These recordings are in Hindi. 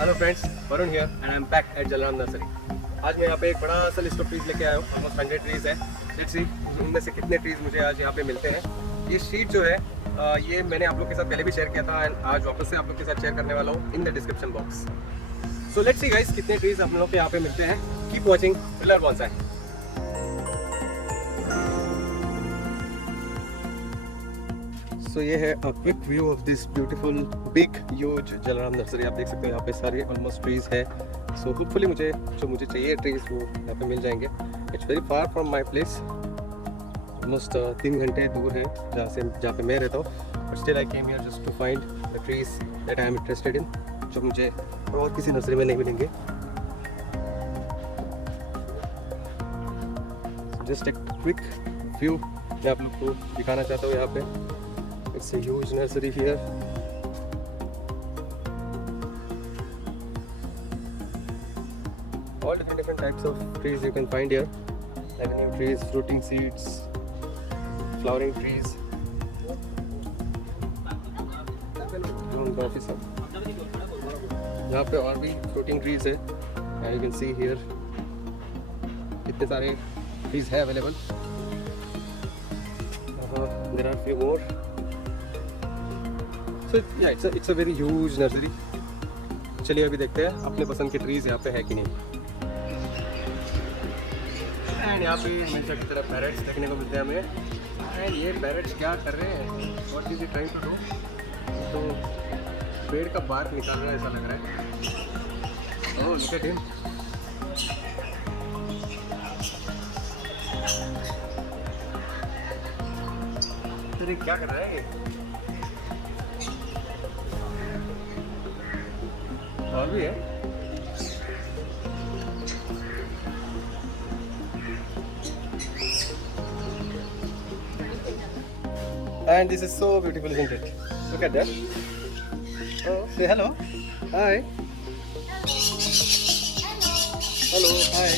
Hello friends, Varun here and I am back at Jalaram nursery. आज मैं यहाँ पे एक बड़ा सा लिस्ट ऑफ ट्रीज लेके आया हूँ। ऑलमोस्ट 100 ट्रीज है। लेट्स सी इनमें से कितने ट्रीज मुझे आज यहाँ पे मिलते हैं। ये शीट जो है ये मैंने आप लोग के साथ पहले भी शेयर किया था एंड आज वापस से आप लोग के साथ शेयर करने वाला हूँ in the description box. So let's see guys कितने ट्रीज हम लोग के यहाँ पे मिलते हैं। Keep watching Thriller Bonsai. So ये है a quick view of this beautiful big huge Jalaram nursery. आप देख सकते हो यहाँ पे सारे ऑलमोस्ट ट्रीज है। सो होपफुली मुझे चाहिए ट्रीज वो यहाँ पे मिल जाएंगे। It's very far from my place, almost 3 घंटे दूर है जहाँ पे मैं रहता हूँ। But still I came here just to find the trees that I am interested in, जो मुझे और किसी नर्सरी में नहीं मिलेंगे। जस्ट एक क्विक व्यू मैं आप लोग को दिखाना चाहता हूँ यहाँ पे। It's a huge nursery here. All the different types of trees you can find here. Avenue trees, fruiting seeds, flowering trees. Drone का ऑफिस है। यहाँ पे और भी fruiting trees है। And you can see here कितने सारे trees है available. There are few more. So yeah, it's a very huge nursery. चलिए अभी देखते हैं अपने पसंद के ट्रीज यहाँ पे है कि नहीं। एंड यहाँ पे हमेशा की तरह पैरेट्स देखने को मिलते हैं हमें। एंड ये पैरेट्स क्या कर रहे हैं, what is it trying to do. तो पेड़ का बार्क निकाल रहा है ऐसा लग रहा है। Oh look at him. तो क्या कर रहा है ये? और भी है। And this is so beautiful, isn't it? Look at that. Oh, say hello. Hi. Hello. Hi.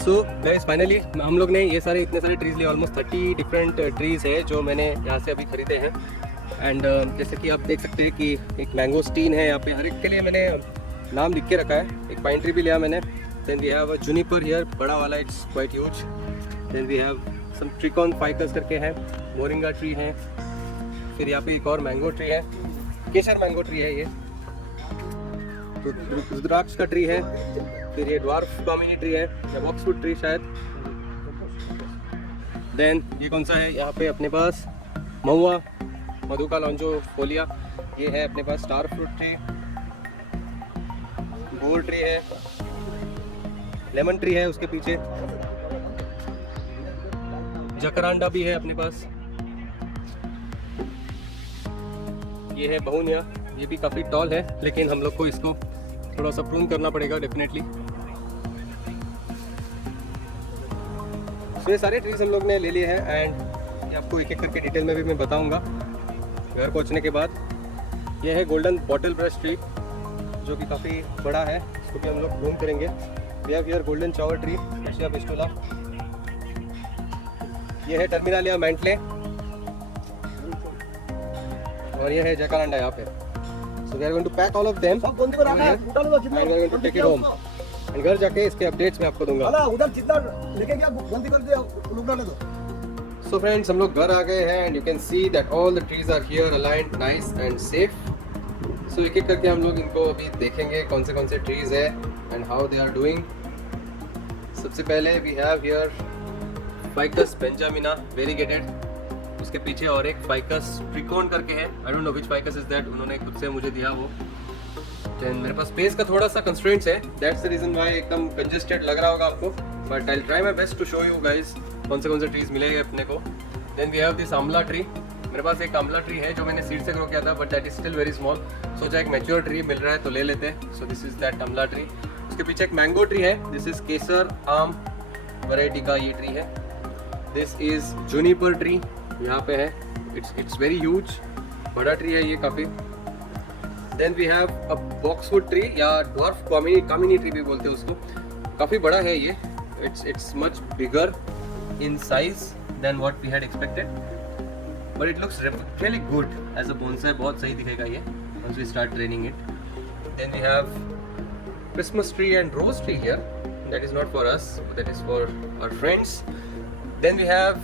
So guys finally हम लोग ने ये इतने सारे ट्रीज लिए। ऑलमोस्ट 30 डिफरेंट ट्रीज है जो मैंने यहाँ से अभी खरीदे हैं। एंड जैसे कि आप देख सकते हैं कि एक मैंगो स्टीन है यहाँ पे। हर एक के लिए मैंने नाम लिख के रखा है। एक पाइन ट्री भी लिया मैंने। Then we have a juniper here, बड़ा वाला, it's quite huge. Then we have some ट्रिकॉन फाइकस करके है, मोरिंगा ट्री है। फिर यहाँ पे एक और मैंगो ट्री है, केसर मैंगो ट्री है ये। तो रुद्राक्ष का ट्री है। फिर ये ड्वार्फ डोमिनी ट्री है या बॉक्सवुड ट्री शायद। देन ये कौन सा है यहाँ पे अपने पास, महुआ मधुका लॉन्जिफोलिया। ये है अपने पास star fruit tree, gold tree है, लेमन ट्री है उसके पीछे, जकरांडा भी है अपने पास। ये है बहुनिया, ये भी काफ़ी टॉल है लेकिन हम लोग को इसको थोड़ा सा प्रून करना पड़ेगा डेफिनेटली। तो ये सारे ट्रीज हम लोग ने ले लिए हैं एंड आपको एक एक करके डिटेल में भी मैं बताऊंगा घर पहुंचने के बाद। ये है गोल्डन बॉटल ब्रश ट्री जो कि काफ़ी बड़ा है, इसको भी हम लोग ग्रूम करेंगे। वी हैव हियर गोल्डन चावर ट्री, एशिया पिस्टुला। ये है टर्मिनालिया मैंटले और ये है जैकारांडा यहाँ पे। So we are going to pack all of them and we are going to take it home. And घर जाके इसके अपडेट्स मैं आपको दूंगा। उधर जितना लेके गया बंद कर दे लोग डाले तो। So friends, हम लोग घर आ गए हैं and you can see that all the trees are here aligned, nice and safe. So एक एक करके हम लोग इनको अभी देखेंगे कौन से ट्रीज है and how they are doing. सबसे पहले we have here Ficus benjamina variegated. उसके पीछे और एक फाइकस ट्रिकोन करके है। I don't know which ficus is that, उन्होंने खुद से मुझे दिया वो। देन मेरे पास स्पेस का थोड़ा सा कंस्ट्रेंट्स है, दैट्स द रीजन व्हाई एकदम कंजेस्टेड लग रहा होगा आपको, but I will try my best to show you guys कौन से ट्रीज मिलेंगे अपने को। Then we have this amla tree, मेरे पास एक आमला ट्री है जो मैंने सीड से ग्रो किया था, but that is still very small. सोचा एक मैच्योर ट्री मिल रहा है तो ले लेते हैं, सो this is that Amla tree. उसके पीछे एक मैंगो ट्री है, दिस इज केसर आम वैरायटी का ये ट्री है। दिस इज जूनिपर ट्री, यहाँ पे है, इट्स वेरी ह्यूज, बड़ा ट्री है ये काफ़ी। Then we have a boxwood tree या ड्वार्फ कामिनी ट्री भी बोलते हैं उसको, काफ़ी बड़ा है ये, it's much bigger in size than what we had expected, but it looks really good as a bonsai, बहुत सही दिखेगा ये once we start training it. Then we have Christmas tree and rose tree here, that is not for us, that is for our friends. Then we have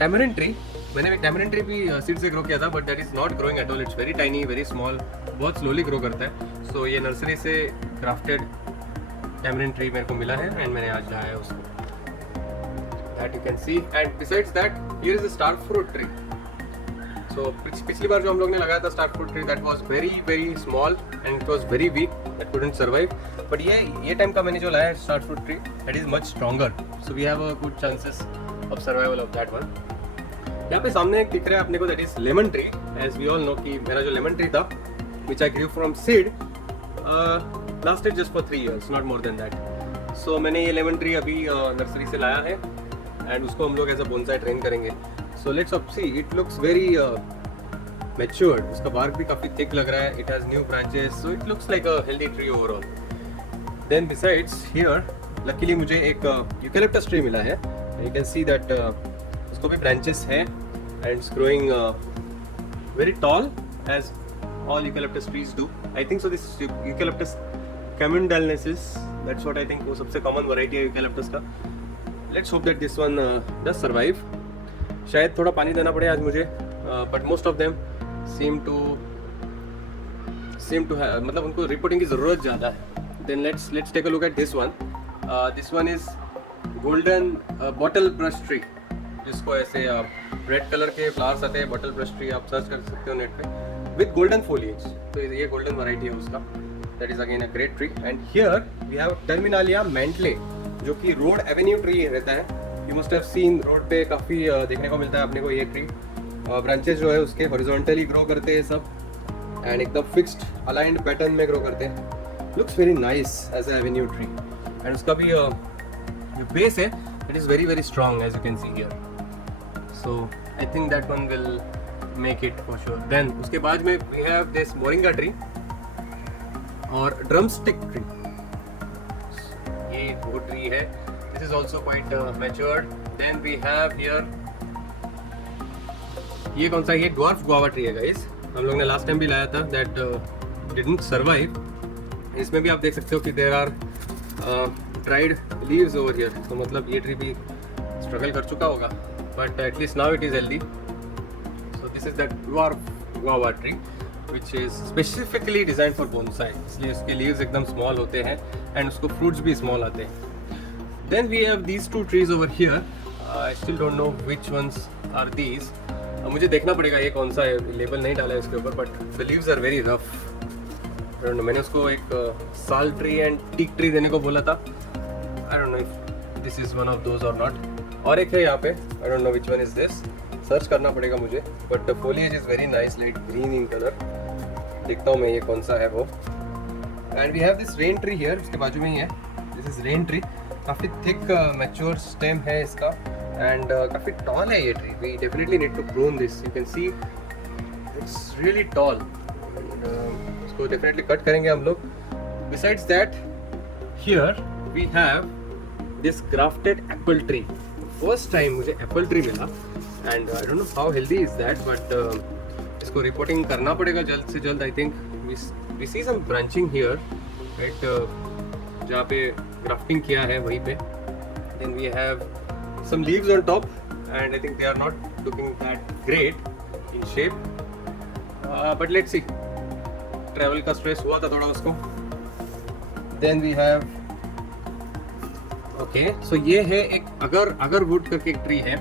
tamarind tree, मैंने एक tamarind tree भी सीड से ग्रो किया था, but that is not growing at all, it's very tiny, very small, बहुत slowly grow करता है। So ये नर्सरी से crafted tamarind tree मेरे को मिला है and मैंने आज लगाया है उसको, that you can see. And besides that here is a star fruit tree. So पिछली बार जो हम लोग ने लगाया था star fruit tree, that was very small and it was very weak, that couldn't survive, but ये टाइम का मैंने जो लाया है star fruit tree, that is much stronger, so we have a good chances of survival of that one. यहाँ पे सामने एक दिख रहा है अपने को, that is lemon tree. As we all know कि मेरा जो लेमन ट्री था which I Guru from seed lasted just for 3 years, not more than that. So मैंने ये लेमन ट्री अभी नर्सरी से लाया है एंड उसको हम लोग एज अ बोनसाई ट्रेन करेंगे। So let's see, it looks very matured, उसका bark भी काफ़ी thick लग रहा है, it has new branches, so it looks like a healthy tree overall. Then besides here, luckily मुझे एक eucalyptus tree मिला है, you can see that उसको भी branches है and it's growing very tall as all eucalyptus trees do. I think so this eucalyptus camandalensis, that's what I think, वो सबसे common variety है eucalyptus का। Let's hope that this one does survive. शायद थोड़ा पानी देना पड़े आज मुझे, but most of them seem to मतलब उनको रिपोर्टिंग की ज़रूरत ज़्यादा है। Then let's take a look at this one is golden bottle brush tree, जिसको ऐसे रेड कलर के फ्लावर्स आते हैं, बॉटल ब्रश ट्री आप सर्च कर सकते हो नेट पे, विद गोल्डन फोलिएज। तो ये गोल्डन वैरायटी है उसका, that is again a great tree. And here we have terminalia mantaly, जो कि रोड एवेन्यू ट्री रहता है, you must have seen, road पे काफ़ी देखने को मिलता है अपने को ये ट्री। ब्रांचेस जो है उसके हॉरिजॉन्टली ग्रो करते हैं सब एंड एकदम फिक्स्ड अलाइंड पैटर्न में ग्रो करते हैं, looks very nice as a avenue tree. And उसका भी जो बेस है it is very strong as you can see here, so I think that one will make it for sure. Then उसके बाद में we have this moringa tree और ड्रमस्टिक ट्री, ये वो ट्री है, this is also quite matured. Then we have here, ये कौन सा, ये dwarf guava tree है guys, हम लोग ने लास्ट टाइम भी लाया था, that didn't survive। इसमें भी आप देख सकते हो कि there are dried leaves over here, तो मतलब ये ट्री भी स्ट्रगल कर चुका होगा, but at least now it is healthy। So this is that dwarf guava tree which is specifically designed for bonsai, इसलिए उसके leaves एकदम small होते हैं and उसको fruits भी small आते हैं। Then we have these two trees over here. I still don't know which ones are these. मुझे देखना पड़ेगा ये कौन सा है, लेबल नहीं डाला है इसके ऊपर, but the leaves are very rough. I don't know, मैंने उसको एक साल ट्री एंड टीक ट्री देने को बोला था। I don't know if this is one of those or not. और एक है यहाँ पे, I don't know which one is this. Search करना पड़ेगा मुझे, but the foliage is very nice, light green in color. देखता हूँ मैं ये कौन सा है वो। And we have this rain tree here, इसके बाजू में ही है। This is rain tree. काफ़ी थिक मैच्योर स्टेम है इसका एंड काफ़ी टॉल है ये tree, we definitely need to prune this, you can see it's really tall, इसको डेफिनेटली कट करेंगे हम लोग। Besides that here we have this grafted apple tree, first time मुझे एप्पल ट्री मिला and I don't know how healthy is that, but इसको रिपोर्टिंग करना पड़ेगा जल्द से जल्द। I think we see some branching here right, जहाँ पे ग्राफ्टिंग किया है वहीं पे। Then we have some leaves on top and I think they are not looking that great in shape, but let's see, travel का स्ट्रेस हुआ था थोड़ा उसको। Then we have okay, so ये है एक अगर वुड करके एक ट्री है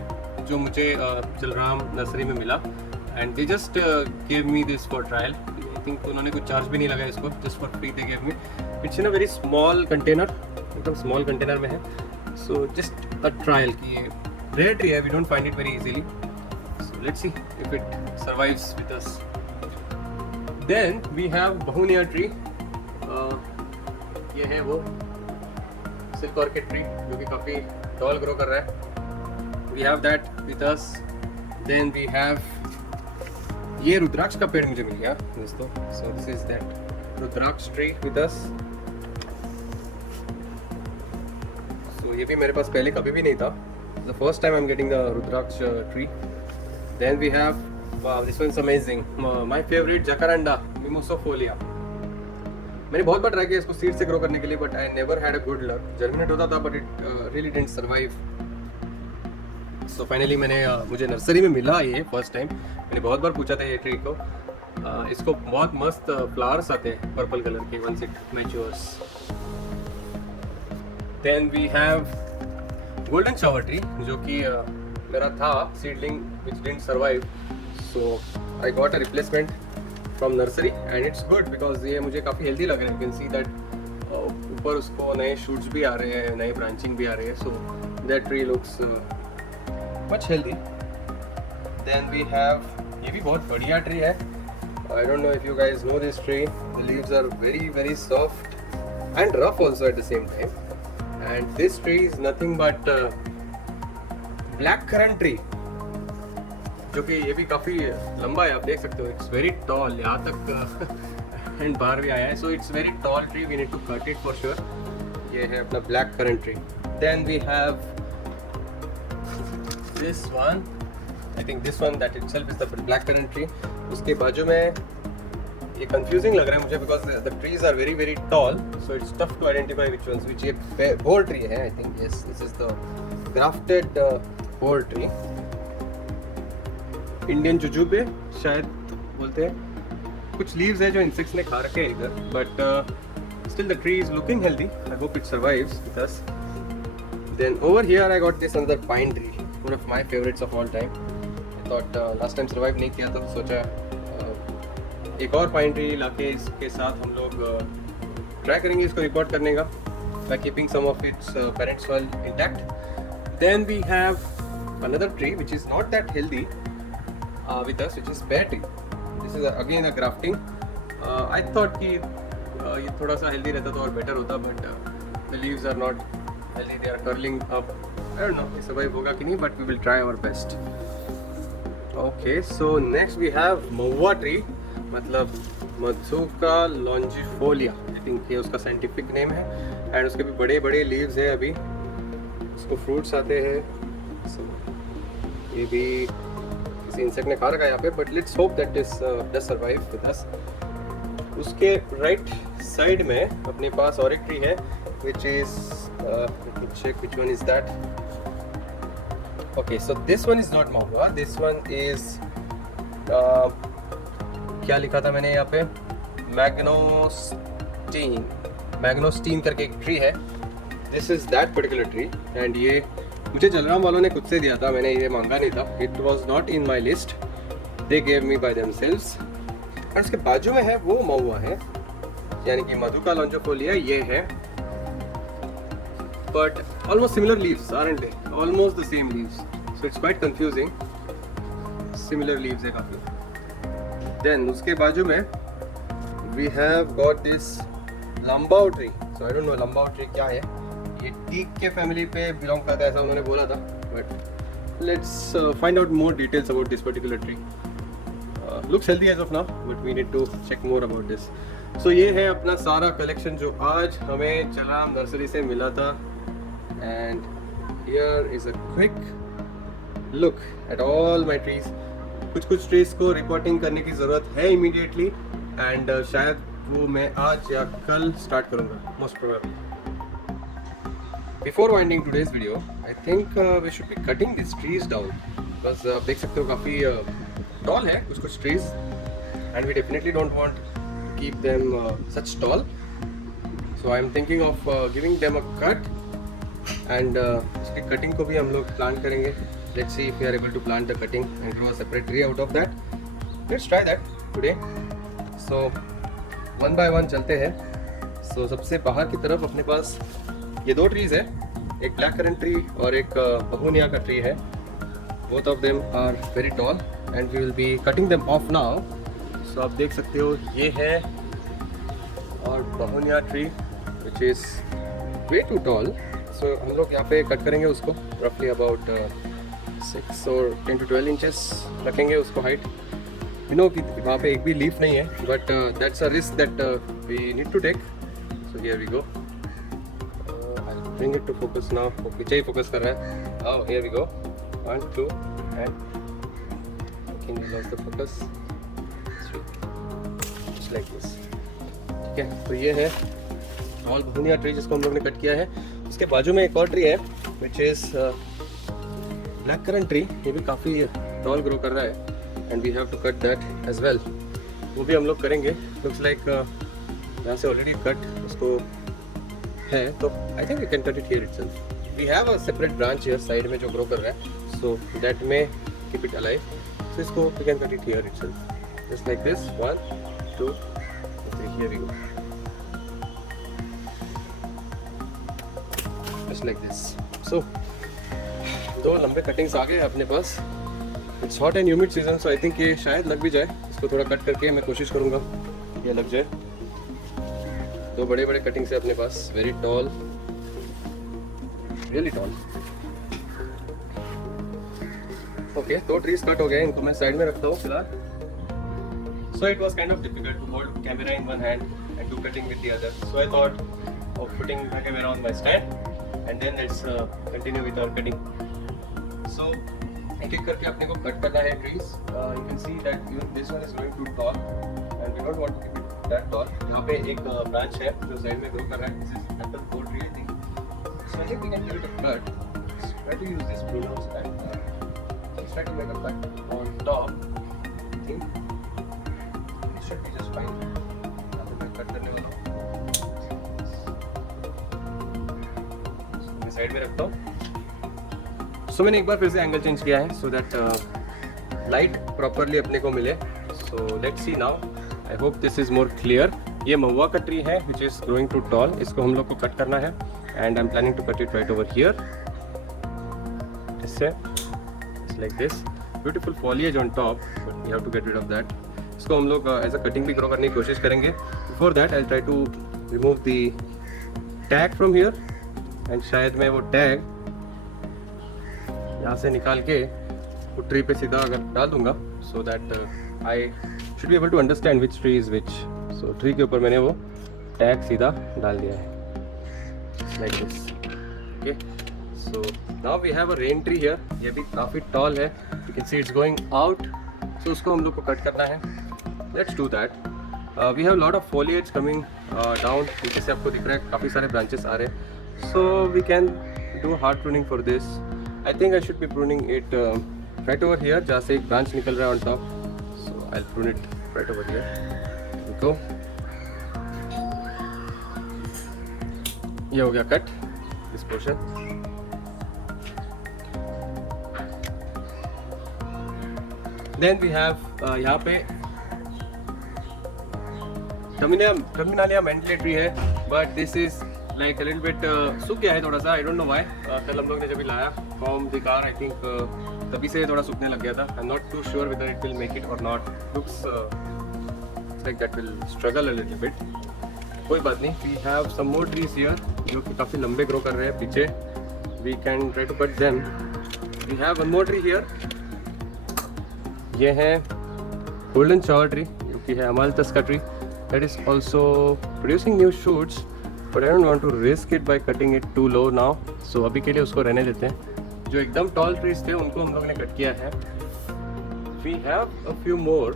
जो मुझे जलराम नर्सरी में मिला and they just give me this for trial. Think उन्होंने कुछ चार्ज भी नहीं लगाया इसको, just for free they give me. It's in a very small container, एकदम स्मॉल कंटेनर में है। सो जस्ट अ ट्रायल की ये रेयर ट्री है, we don't find it very easily, so let's see if it survives with us. Then we have bauhinia tree, ये है वो सिल्क ऑर्किड ट्री जो कि काफ़ी टॉल ग्रो कर रहा है। We have that with us. Then we have ये रुद्राक्ष का पेड़ मुझे मिल गया दोस्तों, so this is that rudraksha tree with us. So ये भी मेरे पास पहले कभी भी नहीं था, the first time I am getting the rudraksha tree. Then we have, wow this one is amazing, my favourite jacaranda mimosifolia. मैंने बहुत बार ट्राई किया इसको सीड से ग्रो करने के लिए, but I never had a good luck. Germinate होता था but it really didn't survive. So finally मुझे नर्सरी में मिला ये फर्स्ट टाइम। मैंने बहुत बार पूछा था ये ट्री को, इसको बहुत मस्त फ्लावर्स आते हैं पर्पल कलर के once it matures. Then we have golden shower tree जो कि मेरा था seedling which didn't survive, so I got a replacement from nursery and it's good because ये मुझे काफ़ी हेल्दी लग रहा है। यू कैन सी दैट ऊपर उसको नए शूट्स भी आ रहे हैं, नई ब्रांचिंग भी आ रही है, so that tree looks much healthy. Then we have, ये भी बहुत बढ़िया ट्री है, I don't know if you guys know this tree, the leaves are very very soft and rough also at the same time. And this tree is nothing but black currant tree, जो कि ये भी काफ़ी लंबा है, आप देख सकते हो। इट्स वेरी टॉल, यहाँ तक एंड बाहर भी आया है, so it's very tall tree, we need to cut it for sure. ये है अपना black currant tree. Then we have this one, I think this one that itself is the black currant tree. उसके बाजू में ये कंफ्यूजिंग लग रहा है मुझे because the trees are very very tall, so it's tough to identify which ones which. ये बोर ट्री है, I think yes this is the grafted bor tree. Indian jujube शायद बोलते हैं। कुछ लीव्स है जो इंसेक्ट्स ने खा रखे हैं इधर, but still the tree is looking healthy, I hope it survives with us. Then over here I got this another pine tree, one of my favourites of all time. I thought last time survive नहीं किया था तो सोचा एक और पाइन ट्री लाके इसके साथ हम लोग ट्राई करेंगे इसको रिकॉर्ड करने का, by keeping some of its parents soil intact. Then we have another tree which is not that healthy with us, which is pear tree. This is again a grafting. I thought कि ये थोड़ा सा healthy रहता तो और better होता, but the leaves are not healthy, they are curling up. I don't know ये survive होगा कि नहीं, but we will try our best. Okay, so next we have Mahua tree, मतलब मत्सुका लॉन्जिफोलिया, I think ये उसका scientific name है, and उसके भी बड़े बड़े leaves हैं अभी, उसको fruits आते हैं, so ये भी इंसेक्ट ने खा रखा है यहाँ पे, but let's hope that this does survive with us. उसके राइट साइड में अपने पास और एक ट्री है which is check which one is that. Okay, so this one is not mahua, this one is क्या लिखा था मैंने यहाँ पे, मैग्नोस्टीन करके एक ट्री है। This is that particular tree and ये मुझे जलराम वालों ने खुद से दिया था, मैंने ये मांगा नहीं था, it was not in my list, they gave me by themselves. और उसके बाजू में है वो महुआ है, यानी कि मधुका लॉन्जिफोलिया ये है, but almost similar leaves aren't they, almost the same leaves, so it's quite confusing, similar leaves है काफ़ी। देन उसके बाजू में वी हैव गॉट दिस लंबाओ tree, so I don't know लंबाओ ट्री क्या है, ये टीक के फैमिली पे बिलोंग करता है ऐसा उन्होंने बोला था, but let's find out more details about this particular tree. Looks healthy as of now, but we need to check more about this. So ये है अपना सारा कलेक्शन जो आज हमें जलराम नर्सरी से मिला था, and here is a quick look at all my trees. कुछ ट्रीज को रिपोर्टिंग करने की ज़रूरत है इमीडिएटली, एंड शायद वो मैं आज या कल स्टार्ट करूँगा most probably. Before winding today's video, I think we should be cutting these trees down because आप देख सकते हो काफ़ी tall है कुछ trees, and we definitely don't want to keep them such tall. So I am thinking of giving them a cut, and इसकी cutting को भी हम लोग plan करेंगे. Let's see if we are able to plant the cutting and grow a separate tree out of that. Let's try that today. So one by one चलते हैं। सो सबसे बाहर की तरफ अपने पास ये दो ट्रीज है, एक ब्लैक करंट ट्री और एक बहोनिया का ट्री है। Both of them are very tall and we will be cutting them off now. So आप देख सकते हो ये है और bauhinia tree which is way too tall. So हम लोग यहाँ पे कट करेंगे उसको रफली अबाउट 6 और 10 to 12 इंचेस रखेंगे उसको हाइट। यू नो कि वहाँ पे एक भी लीफ नहीं है, but that's a risk that we need to take. So here we go, bring it to focus now. पीछे ही फोकस कर रहा है। Now here we go, 1 2 and can you loss the focus just like this. ठीक है, तो ये है ऑल बहोनिया ट्री जिसको हम लोग ने कट किया है। उसके बाजू में एक और ट्री है which is black currant tree. ये भी काफ़ी टॉल ग्रो कर रहा है and we have to cut that as well. वो भी हम लोग करेंगे। लुक्स लाइक यहाँ से ऑलरेडी कट उसको है, तो I think we can cut it here itself. We have a separate branch here side में जो ग्रो कर रहा है, सो दैट में कीप इट अलाइव। सो इसको we can cut it here itself just like this. 1 2 3 here we go, just like this. So दो लंबे कटिंग्स आ गए अपने पास। It's hot and humid season, so I think ये शायद लग भी जाए। इसको थोड़ा कट करके मैं कोशिश करूँगा ये लग जाए। दो बड़े बड़े कटिंग्स है अपने पास, very tall, really tall. Okay, दो ट्रीज कट हो गए, इनको मैं साइड में रखता हूँ फिलहाल। So it was kind of difficult to hold camera in one hand and do cutting with the other, so I thought of putting the camera on my stand and then let's continue with our cutting. सो एक एक करके अपने को कट करना है trees. You can see that this one is going to tall and we don't want to keep it that tall. यहाँ पे एक ब्रांच है जो साइड में ग्रो कर रहा है, this is apple bor tree I think. So I think we can give it a cut. Try to use this pruners and just try to make a cut on top. I think it should be just fine. यहाँ पे मैं कट करने वाला हूँ, मैं साइड में रखता हूँ। सो मैंने एक बार फिर से एंगल चेंज किया है सो दैट लाइट प्रॉपरली अपने को मिले। So let's see now, I hope this is more clear. ये महुआ का ट्री है which is growing too tall. इसको हम लोग को कट करना है and I am planning to cut it right over here. इससे like this beautiful foliage on top, but you have to get rid of that. इसको हम लोग एज अ कटिंग भी ग्रो करने की कोशिश करेंगे। Before that I try to remove the tag from here and शायद मैं वो टैग यहाँ से निकाल के वो ट्री पे सीधा अगर डाल दूंगा, so that I should be able to understand which tree is which. So tree के ऊपर मैंने वो टैग सीधा डाल दिया है like this. Okay, so now we have a rain tree here. ये भी काफ़ी टॉल है, you can see it's going out. So उसको हम लोग को कट करना है। Let's do that. We have lot of foliage coming down. नीचे से आपको दिख रहा है काफ़ी सारे ब्रांचेस आ रहे हैं, so we can do hard pruning for this. I think I should be pruning it right over here, जहाँ से एक branch निकल रहा है on top. So I'll prune it right over here. There we go. ये हो गया cut this portion. Then we have यहाँ पे Terminalia mentally है, but this is like a little bit सूख गया है थोड़ा सा। I don't know why. कल हम लोग ने जब भी लाया from the car, I think तभी से थोड़ा सूखने लग गया था। I'm not too sure whether it will make it or not. Looks like that will struggle a little bit. कोई बात नहीं। We have some more trees here जो कि काफ़ी लंबे ग्रो कर रहे हैं पीछे। We can try to cut them. We have one more tree here. ये है golden shower tree जो कि है अमाल्थस का tree. That is also producing new shoots. But I don't want to risk it by cutting it too low now. So अभी के लिए उसको रहने देते हैं। जो एकदम tall trees थे उनको हम लोग ने कट किया है। We have a few more.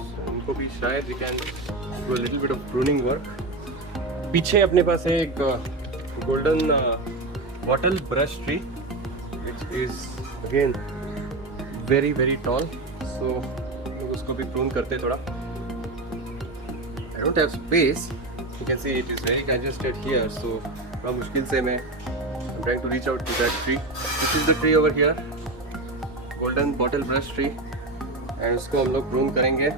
So उनको भी शायद we can do a little bit of pruning work. पीछे अपने पास है एक golden wattle brush tree, which is again very very tall. So उसको भी prune करते हैं थोड़ा। I don't have space. You can see it is very congested here, so बड़ा मुश्किल से मैं I'm trying to reach out to that tree. This is the tree over here, golden bottle brush tree, and उसको हम लोग prune करेंगे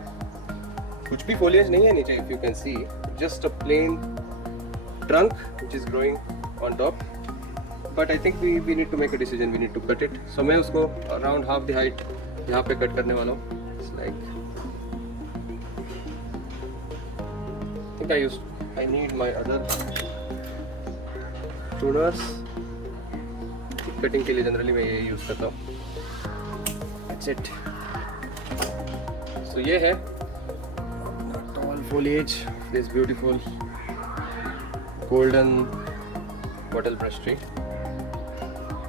कुछ भी foliage नहीं है नीचे, if you can see, just a plain trunk which is growing on top. But I think we need to make a decision. We need to cut it. So मैं उसको around half the height यहाँ पे cut करने वाला हूँ. It's like I think I need my other pruners. Cutting के लिए जनरली मैं ये यूज़ करता हूँ. That's it. So ये है tall foliage, this beautiful golden bottle brush tree.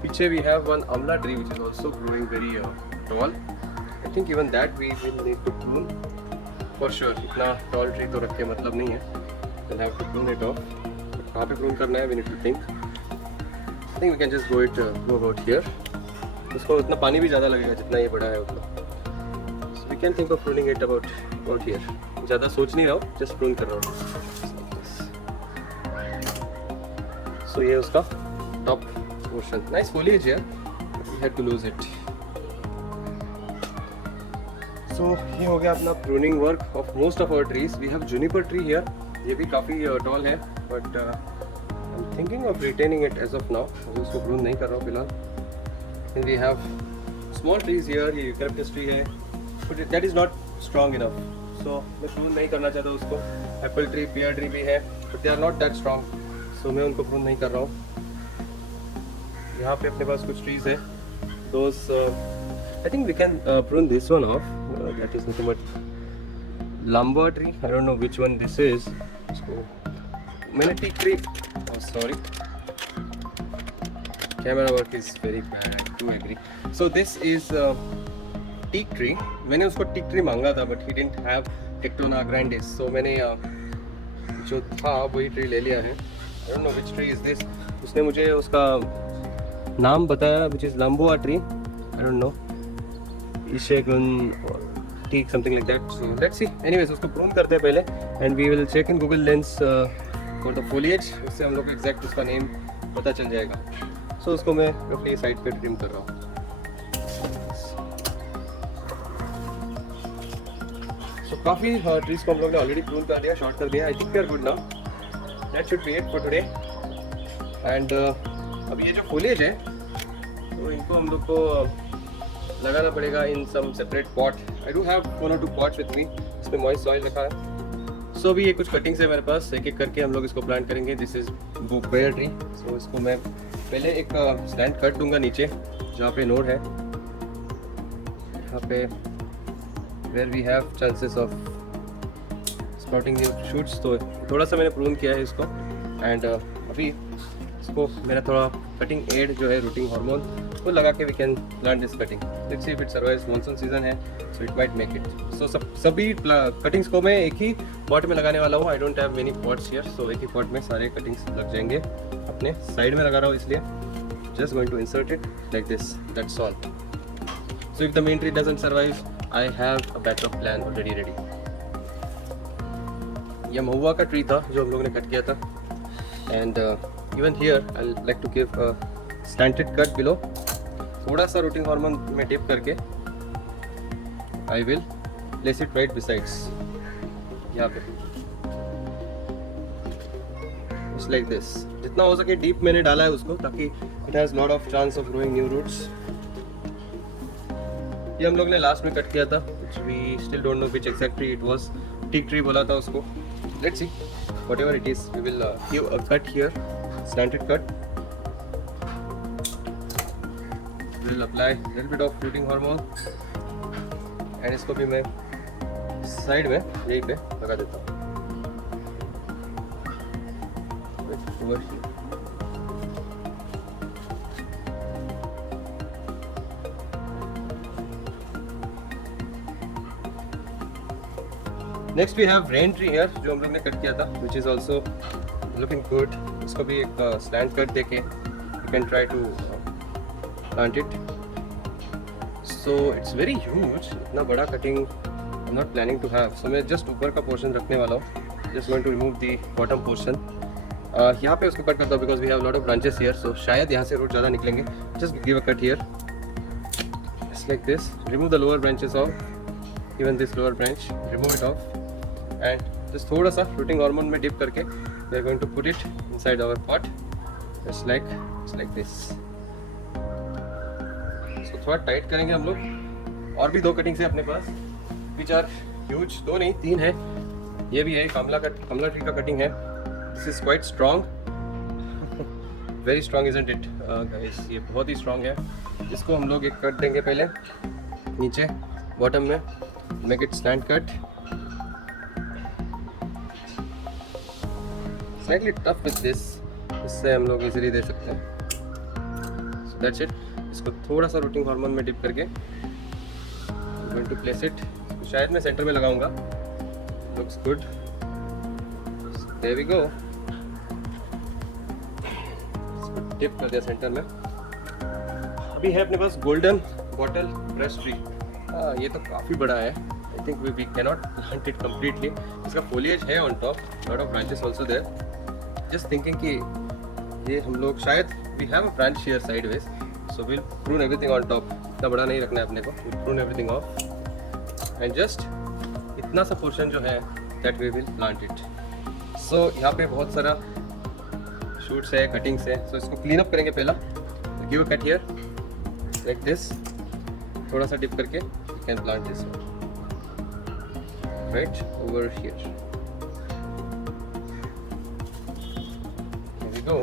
पीछे we have one amla tree which is also growing very tall. I think even that we will need to prune for sure. इतना tall tree तो रख के मतलब नहीं है. We'll have to prune it off. कहाँ पे prune करना है? We need to think. I think we can just go about here. इसको उतना पानी भी ज़्यादा लगेगा जितना ये बड़ा है उतना. So we can think of pruning it about here. ज़्यादा सोच नहीं रहा हूँ, just prune कर रहा हूँ. So ये उसका top portion. Nice foliage here. We had to lose it. So ये हो गया अपना pruning work of most of our trees. We have juniper tree here. ये भी काफ़ी tall है, but I'm thinking of retaining it as of now. अभी उसको prune नहीं कर रहा हूँ फिलहाल. Then we have small trees here. ये eucalyptus tree है, but that is not strong enough. So मैं prune नहीं करना चाहता उसको. Apple tree, pear tree भी है, but they are not that strong. So मैं उनको prune नहीं कर रहा हूँ. यहाँ पे अपने पास कुछ trees है. Those I think we can prune this one off. That is nothing but lumber tree. I don't know which one this is. So मैंने teak tree. Oh sorry. Camera work is very bad. I do agree. So this is teak tree. मैंने उसको teak tree मांगा था, but he didn't have Tectona grandis. So मैंने जो था वही tree ले लिया है. I don't know which tree is this. उसने मुझे उसका नाम बताया, which is Lamboa tree. I don't know. Ishegun teak, something like that. So let's see. Anyways, उसको prune करते हैं पहले, and we will check in Google Lens for the foliage. उससे हम लोग को exact उसका name पता चल जाएगा. So उसको मैं roughly side पे trim कर रहा हूँ. So काफ़ी trees को हम लोग ने already prune कर दिया, short कर दिया. I think we are good now. That should be it for today. And अब ये जो foliage है, तो इनको हम लोग को लगाना पड़ेगा in some separate pot. I do have 1 or 2 pots with me. इसमें moist soil रखा है. So अभी ये कुछ कटिंग्स है मेरे पास, एक एक करके हम लोग इसको प्लांट करेंगे. This is pear tree. So इसको मैं पहले एक स्लैंट कट दूंगा नीचे जहाँ पे नोड है, यहाँ पे where we have chances of sprouting new shoots. तो थोड़ा सा मैंने प्रून किया है इसको. एंड अभी इसको मेरा थोड़ा कटिंग एड जो है रूटिंग हार्मोन वो लगा के we can plant this cutting. Let's see if it survives. Monsoon season है, so it might make it. So सभी कटिंग्स को मैं एक ही पॉट में लगाने वाला हूँ. I don't have many pots here, so एक ही पॉट में सारे कटिंग्स लग जाएंगे. अपने साइड में लगा रहा हूँ इसलिए just going to insert it like this. That's all. So if the main tree doesn't survive, I have a backup plan already ready. यह महुआ का ट्री था जो हम लोग ने कट किया था. And even here I like to give a slanted cut below. थोड़ा सा रूटिंग हार्मोन में डिप करके I will place it right besides यहाँ पे, जस्ट लाइक दिस. जितना हो सके डीप मैंने डाला है उसको, ताकि it has lot of chance of growing new roots. ये हम लोग ने लास्ट में कट किया था, we still don't know which exact tree it was. Teak tree बोला था उसको. Let's see whatever it is, we will give a cut here, slanted cut. Will apply little bit of rooting hormone. And इसको भी मैं साइड में यहीं पे लगा देता हूँ. Next we have rain tree here जो हम लोग ने कट किया था, which is also looking good. इसको भी एक स्लैंट कट देके you can try to plant it. So it's very huge. इतना बड़ा cutting I am not planning to have. So मैं जस्ट ऊपर का पोर्शन रखने वाला हूँ. Just going to remove the bottom portion. यहाँ पे उसको कट करता हूँ because we have lot of branches here. So शायद यहाँ से रूट ज़्यादा निकलेंगे. Just give a cut here just like this. Remove the lower branches off, even this lower branch, remove it off. And just थोड़ा सा फ्रूटिंग हार्मोन में डिप करके we are going to put it inside our pot. It's like this. इसको थोड़ा टाइट करेंगे हम लोग। और भी 2 कटिंग्स है अपने पास, विच आर ह्यूज, 2 नहीं 3 है। ये भी है कमला ट्री का कटिंग है। This is quite strong, very strong isn't it guys, ये बहुत ही स्ट्रॉन्ग है। इसको हम लोग एक कट देंगे पहले नीचे बॉटम में, make it slant cut, slightly tough with this, इससे हम लोग इजीली दे सकते हैं। So that's it. इसको थोड़ा सा रूटिंग हार्मोन में डिप करके गोइंग टू प्लेस इट। शायद मैं सेंटर में लगाऊंगा, looks good, there we go. इसको डिप कर दिया सेंटर में। अभी है अपने पास गोल्डन बॉटल ब्रश ट्री। ये तो काफ़ी बड़ा है, I think we can not plant it completely. इसका फोलिएज है on top, lot of branches also there. Just thinking कि ये हम लोग शायद we have a branch here sideways, so will prune everything on top. इतना बड़ा नहीं रखना है अपने को, will prune everything off and just इतना सा पोर्शन जो है that we will plant it. So यहाँ पे बहुत सारा शूट्स है, कटिंग्स है, सो इसको क्लीन अप करेंगे पहला। Give a cut here like this, थोड़ा सा डिप करके you can plant this right over here. Here we go.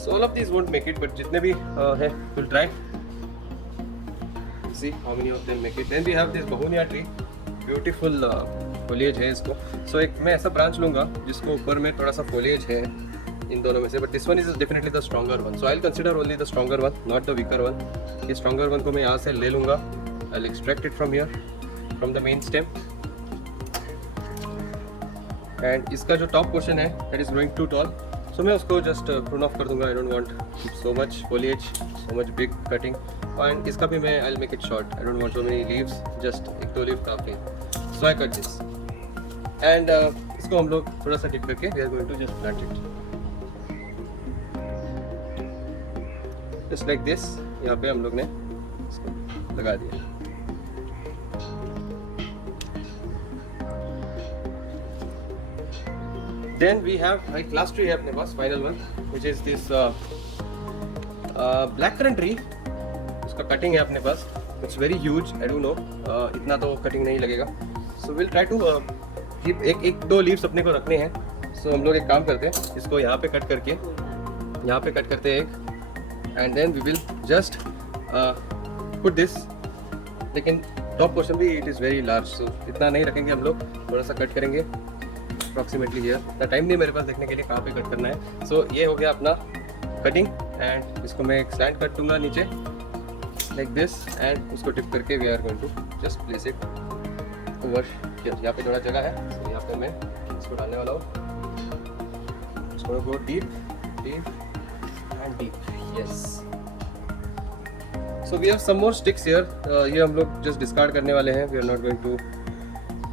So all of these won't make it, but जितने भी है we'll try. See how many of them make it. Then we have this Bahunia tree. Beautiful foliage है इसको. So एक मैं ऐसा ब्रांच लूँगा जिसको ऊपर में थोड़ा सा foliage है इन दोनों में से, but this one is definitely the stronger one. So I'll consider only the stronger one, not the weaker one. ये stronger one को मैं यहाँ से ले लूँगा. I'll extract it from here, from the main stem. And इसका जो top portion है that is growing too tall. So मैं उसको just prune off कर दूँगा. I don't want so much foliage, so much big cutting. And इसका भी मैं I'll make it short. I don't want so many leaves. Just 1-2 leaf काफी. So I cut this. And इसको हम लोग थोड़ा सा dip करके we are going to just plant it. Just like this. यहाँ पे हम लोग ने इसको लगा दिया. Then we have एक last tree है अपने पास, final one, which is this black currant tree. उसका cutting है अपने पास. It's very huge. I don't know. इतना तो cutting नहीं लगेगा. So we'll try to keep एक 2 leaves अपने को रखने हैं. So हम लोग एक काम करते हैं, इसको यहाँ पे कट करके, यहाँ पे कट करते हैं एक, and then we will just put this. लेकिन top portion भी it is very large. So इतना नहीं रखेंगे हम लोग, थोड़ा सा कट करेंगे. अप्रॉक्सीमेटली हियर, इतना टाइम नहीं मेरे पास देखने के लिए कहाँ पे कट करना है. सो ये हो गया अपना कटिंग, एंड इसको मैं एक स्लैंट कट दूंगा नीचे लाइक दिस, एंड उसको टिप करके we are going to just place it over here. यहाँ पे थोड़ा जगह है, so यहाँ पे मैं इसको डालने वाला हूँ. इसको go deep deep and deep. Yes. So we have some more sticks here. ये हम लोग जस्ट डिस्कार्ड करने वाले हैं. We are not going to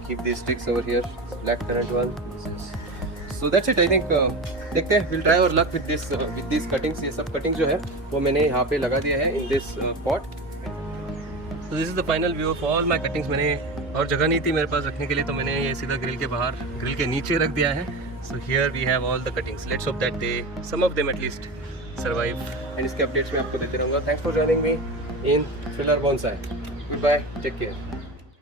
keep these sticks over here. Black currant one. So that's it. I think देखते हैं. We'll try our luck with this with these cuttings. ये सब cuttings जो है वो मैंने यहाँ पे लगा दिया है in this pot. So this is the final view of all my cuttings. मैंने और जगह नहीं थी मेरे पास रखने के लिए, तो मैंने ये सीधा ग्रिल के बाहर, ग्रिल के नीचे रख दिया है. So here we have all the cuttings. Let's hope that they, some of them at least, survive. And इसके updates मैं आपको देते रहूँगा. Thanks for joining me in Thriller Bonsai. Goodbye. Take care.